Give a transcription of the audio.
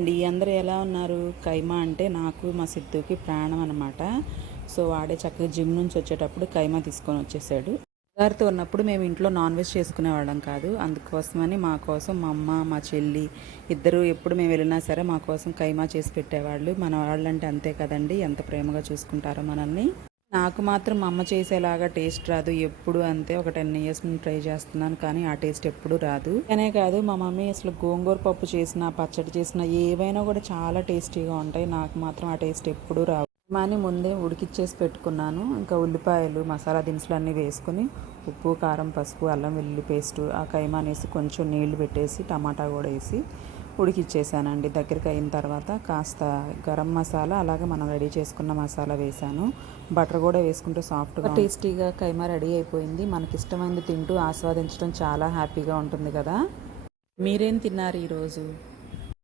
అండి అందరూ ఎలా ఉన్నారు? కైమా అంటే నాకు మా సిద్ధుకి ప్రాణం అనమాట. సో వాడే చక్కగా జిమ్ నుంచి వచ్చేటప్పుడు కైమా తీసుకొని వచ్చేసాడు. గారితో ఉన్నప్పుడు మేము ఇంట్లో నాన్ వెజ్ చేసుకునేవాళ్ళం కాదు. అందుకోసమని మా కోసం మా అమ్మ మా చెల్లి ఇద్దరు ఎప్పుడు మేము వెళ్ళినా సరే మా కోసం కైమా చేసి పెట్టేవాళ్ళు. మన వాళ్ళంటే అంతే కదండి, ఎంత ప్రేమగా చూసుకుంటారో మనల్ని. నాకు మాత్రం మా అమ్మ చేసేలాగా టేస్ట్ రాదు. ఎప్పుడు అంతే. ఒక 10 ఇయర్స్ నుండి ట్రై చేస్తున్నాను కానీ ఆ టేస్ట్ ఎప్పుడు రాదు. అనే కాదు, మా మమ్మీ అసలు గోంగూర పప్పు చేసిన, పచ్చడి చేసిన ఏవైనా కూడా చాలా టేస్టీగా ఉంటాయి. నాకు మాత్రం ఆ టేస్ట్ ఎప్పుడూ రావు. మాని ముందే ఉడికిచ్చేసి పెట్టుకున్నాను. ఇంకా ఉల్లిపాయలు మసాలా దినుసులు అన్నీ వేసుకుని ఉప్పు కారం పసుపు అల్లం వెల్లుల్లి పేస్టు ఆ కైమాని వేసి కొంచెం నీళ్లు పెట్టేసి టమాటా కూడా వేసి ఉడికిచ్చేసానండి. దగ్గరికి అయిన తర్వాత కాస్త గరం మసాలా అలాగే మనం రెడీ చేసుకున్న మసాలా వేసాను. బటర్ కూడా వేసుకుంటే సాఫ్ట్గా టేస్టీగా కైమా రెడీ అయిపోయింది. మనకి ఇష్టమైనది తింటూ ఆస్వాదించడం చాలా హ్యాపీగా ఉంటుంది కదా. మీరేం తిన్నారు ఈరోజు?